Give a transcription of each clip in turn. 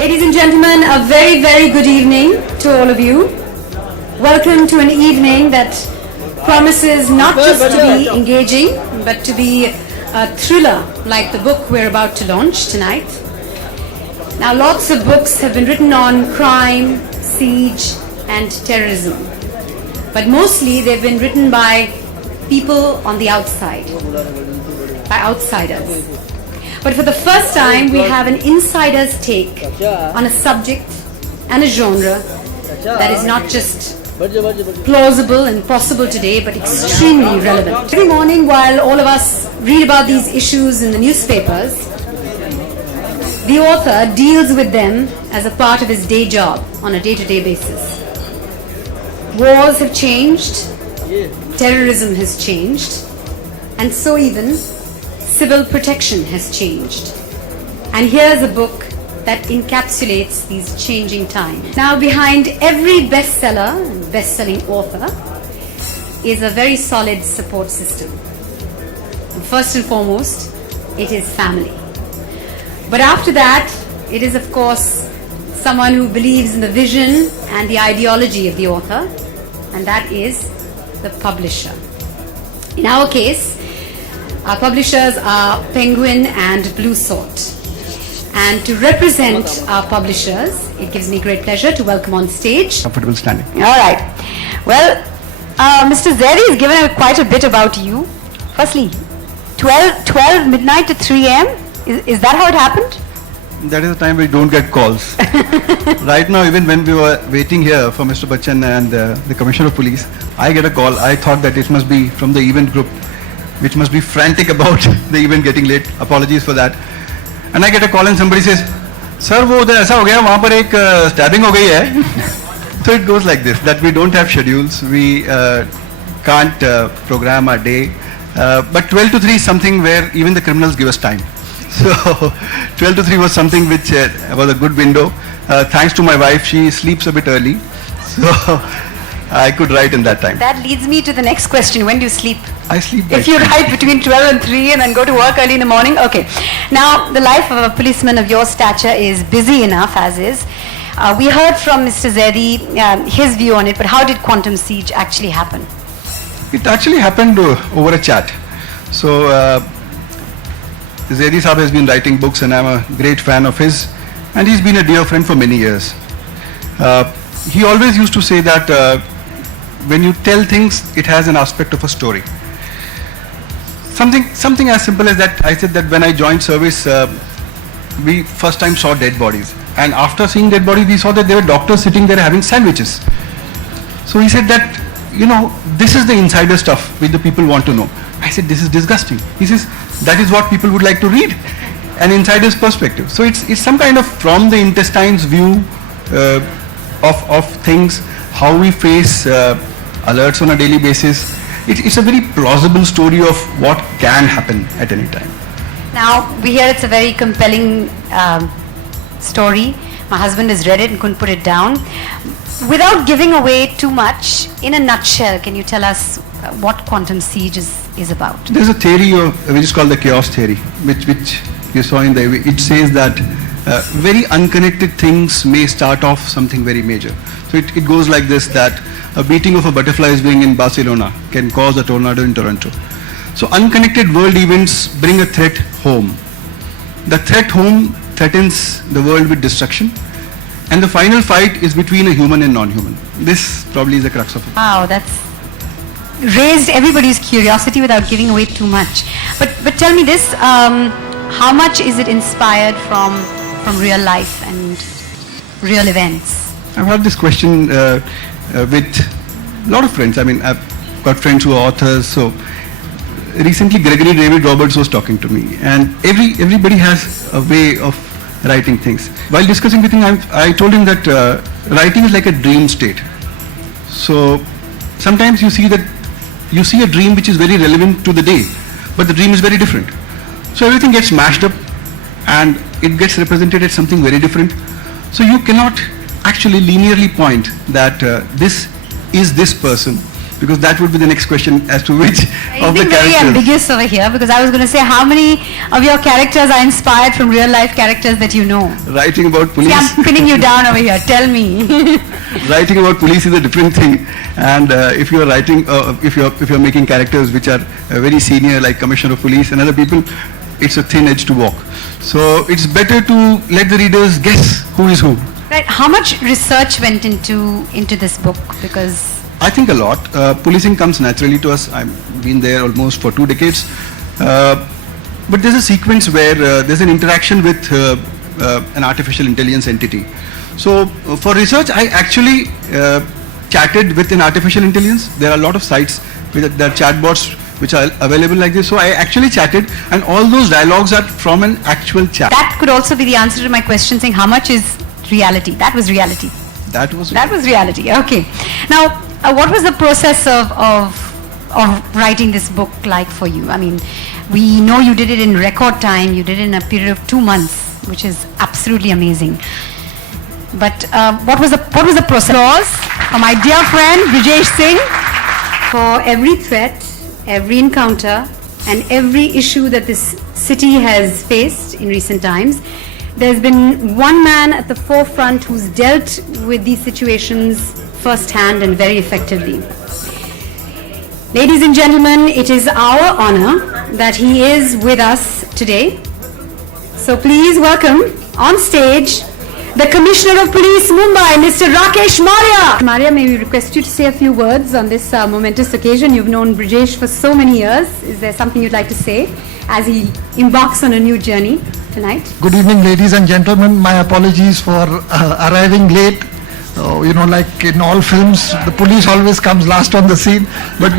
Ladies and gentlemen, a very, very good evening to all of you. Welcome to an evening that promises not just to be engaging, but to be a thriller like the book we're about to launch tonight. Now, lots of books have been written on crime, siege, and terrorism. But mostly they've been written by people on the outside, by outsiders. But for the first time, we have an insider's take on a subject and a genre that is not just plausible and possible today, but extremely relevant. Every morning, while all of us read about these issues in the newspapers, the author deals with them as a part of his day job on a day-to-day basis. Wars have changed, terrorism has changed, and so even civil protection has changed. And here's a book that encapsulates these changing times. Now, behind every bestseller and best-selling author is a very solid support system. And first and foremost, it is family. But after that, it is of course someone who believes in the vision and the ideology of the author, and that is the publisher. In our case, our publishers are Penguin and Blue Salt. And to represent our publishers, it gives me great pleasure to welcome on stage. Comfortable standing. All right. Well, Mr. Zaidi has given quite a bit about you. Firstly, 12 midnight to 3 a.m. Is that how it happened? That is the time we don't get calls. Right now, even when we were waiting here for Mr. Bachchan and the Commissioner of Police, I get a call. I thought that it must be from the event group, which must be frantic about the event getting late. Apologies for that. And I get a call and somebody says, "Sir, वो उधर ऐसा हो गया, वहाँ पर एक stabbing हो गई है." So it goes like this, that we don't have schedules. We can't program our day. But 12 to 3 is something where even the criminals give us time. So 12 to 3 was something which was a good window. Thanks to my wife, she sleeps a bit early. So I could write in that time. That leads me to the next question. When do you sleep? I sleep. If you write between 12 and 3 and then go to work early in the morning, okay. Now, the life of a policeman of your stature is busy enough as is. We heard from Mr. Zaidi his view on it, but how did Quantum Siege actually happen? It actually happened over a chat. So Zaidi Saab has been writing books and I'm a great fan of his, and he's been a dear friend for many years. He always used to say that when you tell things, it has an aspect of a story. Something as simple as that. I said that when I joined service, we first time saw dead bodies, and after seeing dead bodies, we saw that there were doctors sitting there having sandwiches. So he said that, this is the insider stuff which the people want to know. I said, this is disgusting. He says, that is what people would like to read, an insider's perspective. So it's some kind of from the intestine's view of things, how we face alerts on a daily basis. It's a very plausible story of what can happen at any time. Now, we hear it's a very compelling story. My husband has read it and couldn't put it down. Without giving away too much, in a nutshell, can you tell us what Quantum Siege is about? There's a theory which is called the chaos theory, which you saw in the. It says that very unconnected things may start off something very major. So it goes like this, that a beating of a butterfly's wing in Barcelona can cause a tornado in Toronto. So unconnected world events bring a threat home. The threat home threatens the world with destruction, and the final fight is between a human and non-human. This probably is the crux of it. Wow, that's raised everybody's curiosity without giving away too much. But tell me this, how much is it inspired from real life and real events? I've had this question with a lot of friends. I mean, I've got friends who are authors. So recently Gregory David Roberts was talking to me, and everybody has a way of writing things. While discussing with him, I told him that writing is like a dream state. So sometimes you see a dream which is very relevant to the day, but the dream is very different. So everything gets mashed up and it gets represented as something very different. So you cannot actually linearly point that this is this person, because that would be the next question as to which You've of the been very characters. ambiguous over here because I was going to say how many of your characters are inspired from real life characters that you know. Writing about See, police. I'm pinning you down over here. Tell me. Writing about police is a different thing, and if you are writing, if you are making characters which are very senior, like Commissioner of Police and other people, it's a thin edge to walk. So it's better to let the readers guess who is who. Right. How much research went into this book? Because I think a lot. Policing comes naturally to us. I've been there almost for 2 decades. But there's a sequence where there's an interaction with an artificial intelligence entity. So for research, I actually chatted with an artificial intelligence. There are a lot of sites with there are chatbots which are available like this. So I actually chatted, and all those dialogues are from an actual chat. that could also be the answer to my question, saying how much is reality? That was reality. That was That was reality. Okay. Now, what was the process of writing this book like for you? I mean, we know you did it in record time. You did it in a period of 2 months, which is absolutely amazing. But what was the process? Applause for my dear friend Brijesh Singh. For every threat, every encounter, and every issue that this city has faced in recent times, there's been one man at the forefront who's dealt with these situations firsthand and very effectively. Ladies and gentlemen, it is our honor that he is with us today. So please welcome on stage the Commissioner of Police Mumbai, Mr. Rakesh Maurya. Maurya, may we request you to say a few words on this momentous occasion? You've known Brijesh for so many years. Is there something you'd like to say as he embarks on a new journey tonight? Good evening, ladies and gentlemen. My apologies for arriving late. Like in all films, the police always comes last on the scene. But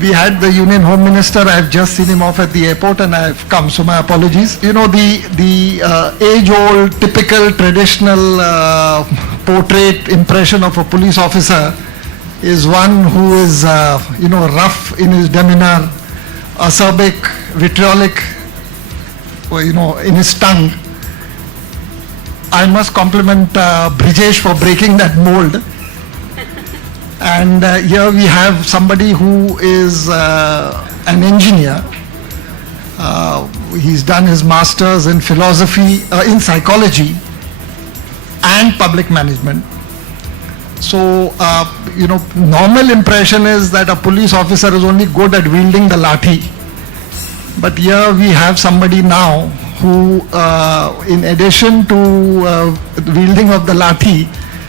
we had the Union Home Minister. I've just seen him off at the airport, and I've come. So my apologies. You know, the age-old, typical, traditional portrait impression of a police officer is one who is, rough in his demeanor, acerbic, vitriolic, in his tongue. I must compliment Brijesh for breaking that mold. And here we have somebody who is an engineer. He's done his master's in philosophy, in psychology and public management. So, normal impression is that a police officer is only good at wielding the lathi. But here we have somebody now who, in addition to wielding of the lathi,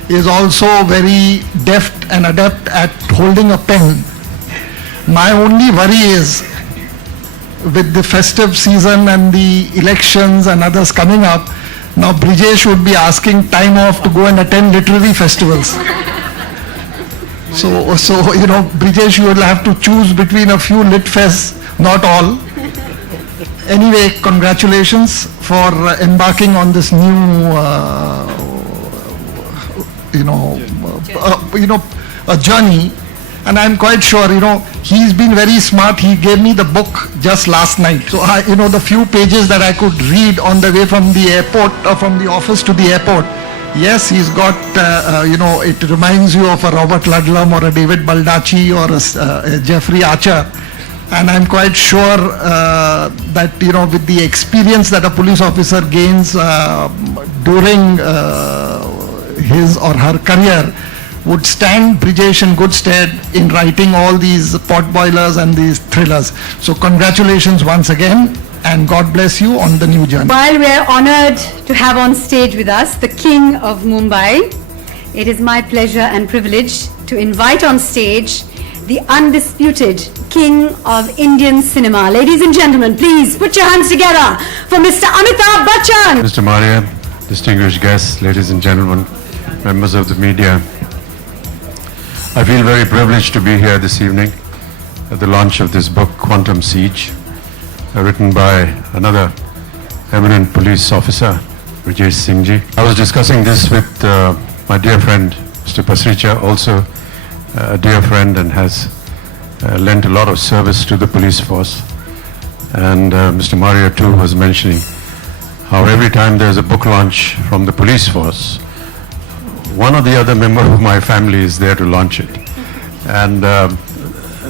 is also very deft and adept at holding a pen. My only worry is, with the festive season and the elections and others coming up, now Brijesh would be asking time off to go and attend literary festivals. So Brijesh, you will have to choose between a few lit fests, not all. Anyway, congratulations for embarking on this new, a journey. And I'm quite sure, he's been very smart. He gave me the book just last night. So, the few pages that I could read on the way from the airport, from the office to the airport, yes, he's got, it reminds you of a Robert Ludlum or a David Baldacci or a Jeffrey Archer. And I'm quite sure that, with the experience that a police officer gains during his or her career, would stand Brijesh in good stead in writing all these potboilers and these thrillers. So congratulations once again, and God bless you on the new journey. While we're honored to have on stage with us the King of Mumbai, it is my pleasure and privilege to invite on stage the undisputed King of Indian cinema. Ladies and gentlemen, please put your hands together for Mr. Amitabh Bachchan. Mr. Maurya, distinguished guests, ladies and gentlemen, members of the media, I feel very privileged to be here this evening at the launch of this book, Quantum Siege, written by another eminent police officer, Brijesh Singh ji. I was discussing this with my dear friend, Mr. Pasricha, also a dear friend and has lent a lot of service to the police force. And Mr. Maurya too was mentioning how every time there's a book launch from the police force, one or the other member of my family is there to launch it. And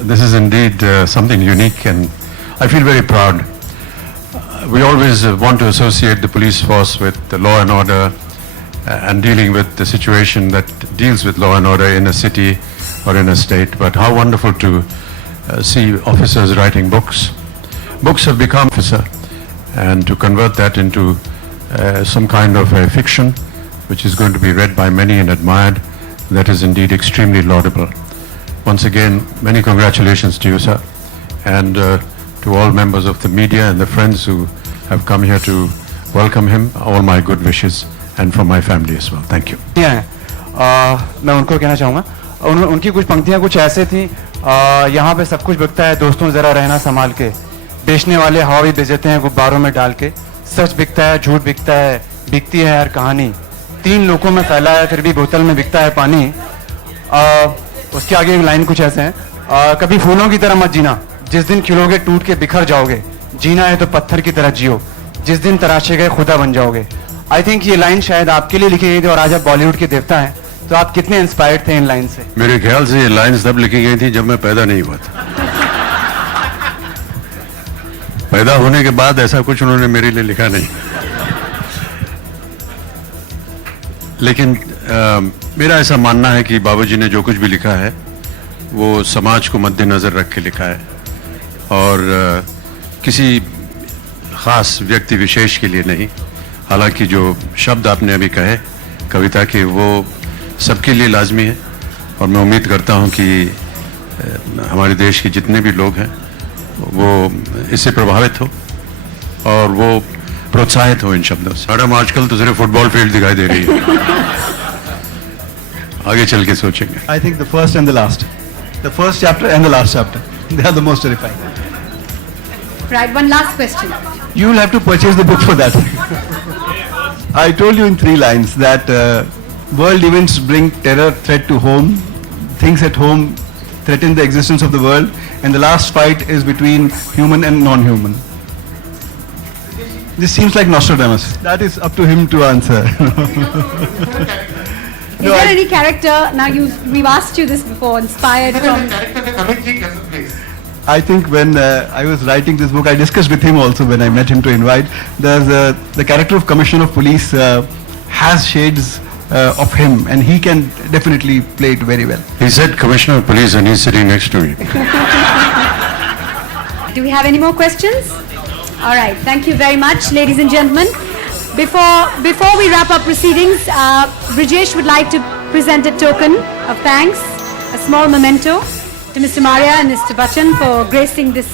This is indeed something unique, and I feel very proud. We always want to associate the police force with the law and order and dealing with the situation that deals with law and order in a city or in a state. But how wonderful to see officers writing books. Books have become officer, and to convert that into some kind of a fiction which is going to be read by many and admired, that is indeed extremely laudable. Once again, many congratulations to you, sir, and to all members of the media and the friends who have come here to welcome him. All my good wishes, and from my family as well. Thank you. मैं उनको कहना चाहूँगा, उनकी कुछ पंक्तियाँ कुछ ऐसे थी, यहाँ पे सब कुछ बिकता है दोस्तों ज़रा रहना संभाल के, बेचने वाले हवा भी बेचते हैं गुब्बारों में डाल के, सच बिकता है झूठ बिकता है, बिकती है हर कहानी, 3 लोगों में फैला है फिर भी बोतल में बिकता है पानी। उसके आगे एक लाइन कुछ ऐसे है, कभी फूलों की तरह मत जीना, जिस दिन खिलोगे टूट के बिखर जाओगे, जीना है तो पत्थर की तरह जियो, जिस दिन तराशे गए खुदा बन जाओगे। आई थिंक ये लाइन शायद आपके लिए लिखी गई थी, और आज आप बॉलीवुड के देवता हैं, तो आप कितने इंस्पायर्ड थे इन लाइन से? मेरे ख्याल से ये लाइन्स तब लिखी गई थी जब मैं पैदा नहीं हुआ था। पैदा होने के बाद ऐसा कुछ उन्होंने मेरे लिए लिखा नहीं, लेकिन मेरा ऐसा मानना है कि बाबूजी ने जो कुछ भी लिखा है वो समाज को मद्देनजर रख के लिखा है, और किसी खास व्यक्ति विशेष के लिए नहीं। हालांकि जो शब्द आपने अभी कहे कविता के, वो सबके लिए लाजमी है, और मैं उम्मीद करता हूं कि हमारे देश के जितने भी लोग हैं वो इससे प्रभावित हो और वो प्रोत्साहित हो इन शब्दों से। मैडम आजकल तो सिर्फ फुटबॉल फील्ड दिखाई दे रही है, आगे चल के सोचेंगे। I think the first and the last. The first chapter and the last chapter. They are the most terrifying. Right, one last question. You will have to purchase the book for that. I told you in 3 lines that world events bring terror, threat to home. Things at home threaten the existence of the world. And the last fight is between human and non-human. This seems like Nostradamus. That is up to him to answer. Is there any character, now we've asked you this before, inspired from... I think when I was writing this book, I discussed with him also when I met him to invite. There's the character of Commissioner of Police has shades of him, and he can definitely play it very well. He said Commissioner of Police and he's sitting next to me. Do we have any more questions? All right, thank you very much, ladies and gentlemen. Before we wrap up proceedings, Brijesh would like to present a token of thanks, a small memento to Mr. Maria and Mr. Bachchan for gracing this